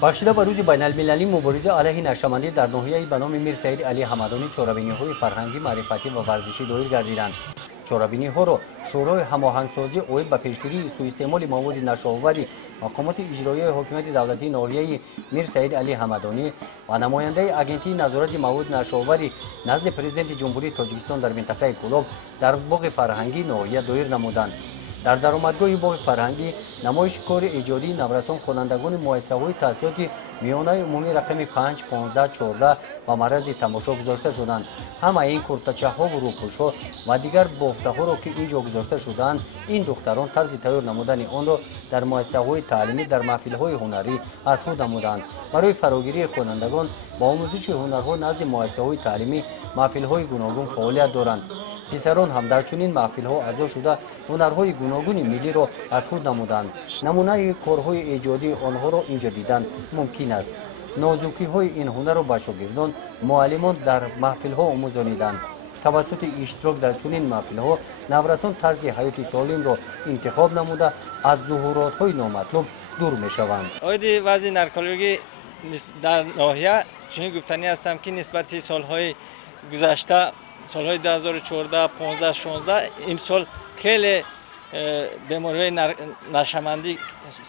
бахшида ба рӯзи байналмилалии мубориза алайҳи нашамандӣ дар ноҳияи ба номи Мир Саид Али Ҳамадонӣ чорабиниҳои фарҳангӣ, маърифатӣ ва варзишӣ доир гардиданд. чорабиниҳоро шӯрои ҳамоҳангсозӣ оид ба пешгирии суистеъмоли маводи нашооварӣ мақомоти иҷроияи ҳокимияти давлатии ноҳияи Мир Саид Али Ҳамадонӣ ва намояндаи агентии назорати маводи нашооварӣ назди президенти ҷумҳурии Тоҷикистон дар минтақаи Кӯлоб дар боғи фарҳангии ноҳия доир намуданд. дар даромадгоҳи боғи фарҳангӣ намоиши кори эҷодии наврасон хонандагони муассисаҳои таҳсилоти миёнаи умумӣ рақами 5, 15, 14 ба маърази тамошо гузошта шуданд. ҳамаи ин куртачаҳову рӯпӯшҳо ва дигар бофтаҳоро ки ин ҷо гузошта шудаанд, ин духтарон тарзи тайёр намудани онро дар муассисаҳои таълимӣ, дар маҳфилҳои ҳунарӣ аз худ намуданд. барои фарогирии хонандагон ба омӯзиши ҳунарҳо назди муассисаҳои таълимӣ маҳфилҳои гуногун фаъолият доранд. писарон ҳам дар чунин маҳфилҳо аъзо шуда ҳунарҳои гуногуни миллиро аз худ намуданд. намунаи корҳои эҷодии онҳоро инҷо дидан мумкин аст. нозукиҳои ин ҳунарро ба шогирдон, муаллимон дар маҳфилҳо омӯзониданд. тавассути иштирок дар чунин маҳфилҳо наврасон тарзи ҳаёти солимро интихоб намуда аз зуҳуротҳои номатлуб дур мешаванд. оиди вазъи наркологӣ дар ноҳия чунин гуфтанӣ ҳастам ки нисбати солҳои гузашта солҳои 2014, 15, 16 имсол хеле бемориҳои нашамандӣ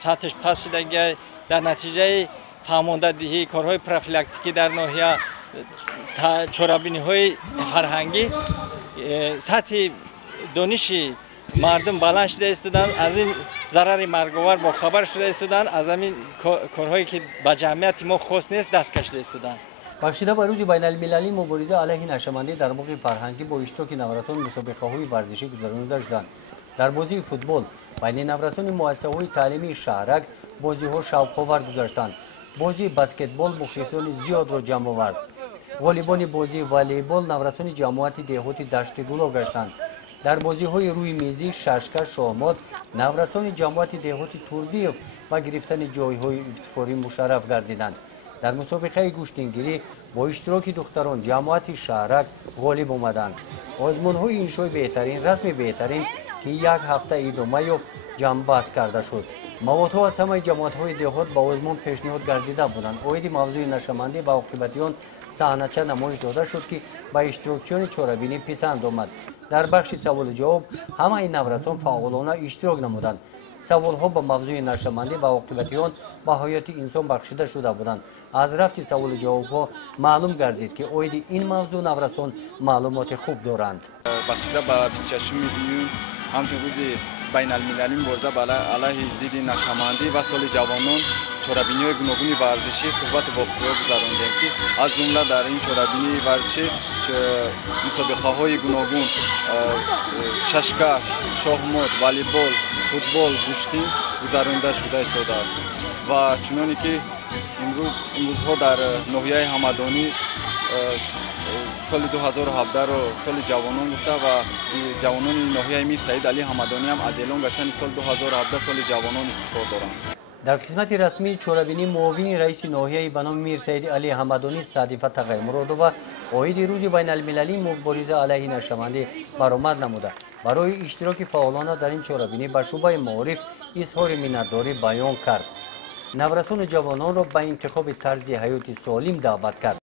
сатҳш паст шудагия дар натиҷаи фаҳмондадиҳӣ корҳои профилактикӣ дар ноҳия чорабиниҳои фарҳангӣ сатҳи дониши мардум баланд шуда истоданд, аз ин зарари марговар бохабар шуда истоданд, аз ҳамин корҳое ки ба ҷамъияти мо хос нест даст кашида истоданд. бахшида ба рӯзи байналмилалии мубориза алайҳи нашамандӣ дар боғи фарҳангӣ бо иштироки наврасон мусобиқаҳои варзишӣ гузаронида шуданд. дар бозии футбол байни наврасони муассисаҳои таълимии шаҳрак бозиҳо шавқовар гузаштанд. бозии баскетбол мухлисони зиёдро ҷамъ овард. ғолибони бозии волейбол наврасони ҷамоати деҳоти дашти гулов гаштанд. дар бозиҳои рӯи мизӣ шашка шоҳмод наврасони ҷамоати деҳоти турдиев ба гирифтани ҷойҳои ифтихорӣ мушарраф гардиданд. дар мусобиқаи гӯштингирӣ бо иштироки духтарон ҷамоати шаҳрак ғолиб омаданд. озмунҳои иншои беҳтарин, расми беҳтарин ки як ҳафта идома ёфт ҷамъбаст карда шуд. маводҳо аз ҳамаи ҷамоатҳои деҳот ба озмун пешниҳод гардида буданд. оиди мавзӯи нашамандӣ ва оқибати он саҳнача намоиш дода шуд ки ба иштирокчиёни чорабинӣ писанд омад. дар бахши саволу ҷавоб ҳамаи наврасон фаъолона иштирок намуданд. саволҳо ба мавзӯи нашамандӣ ва оқибати он ба ҳаёти инсон бахшида шуда буданд. аз рафти саволу ҷавобҳо маълум гардид ки оиди ин мавзӯъ наврасон маълумоти хуб доранд. бахшида ба 26 июн ҳамчун рӯзи байналмилалӣ мубориза ба алайҳи зидди нашамандӣ ва соли ҷавонон чорабиниҳои гуногуни варзишӣ суҳбату бофикрро гузарондем ки аз ҷумла дар ин чорабинии варзишӣ мусобиқаҳои гуногун шашкаш, шоҳмод, волейбол, футбол, куштӣ гузаронида шуда истодааст. ва чуноне ки имрӯзҳо дар ноҳияи ҳамадонӣ соли 2017-ро соли ҷавонон гуфта ва ҷавонони ноҳияи Мир Саид Али Ҳамадонӣ ҳам аз эълон гаштани соли 2017 соли ҷавонон ифтихор доранд. дар қисмати расмии чорабинӣ муовини раиси ноҳияи ба номи Мир Саид Али Ҳамадонӣ Саъдифа Тағаймуродова оиди рӯзи байналмилалии мубориза алайҳи нашамандӣ баромад намуда барои иштироки фаъолона дар ин чорабинӣ ба шӯъбаи маориф изҳори миннатдорӣ баён кард. наврасону ҷавононро ба интихоби тарзи ҳаёти солим даъват кард.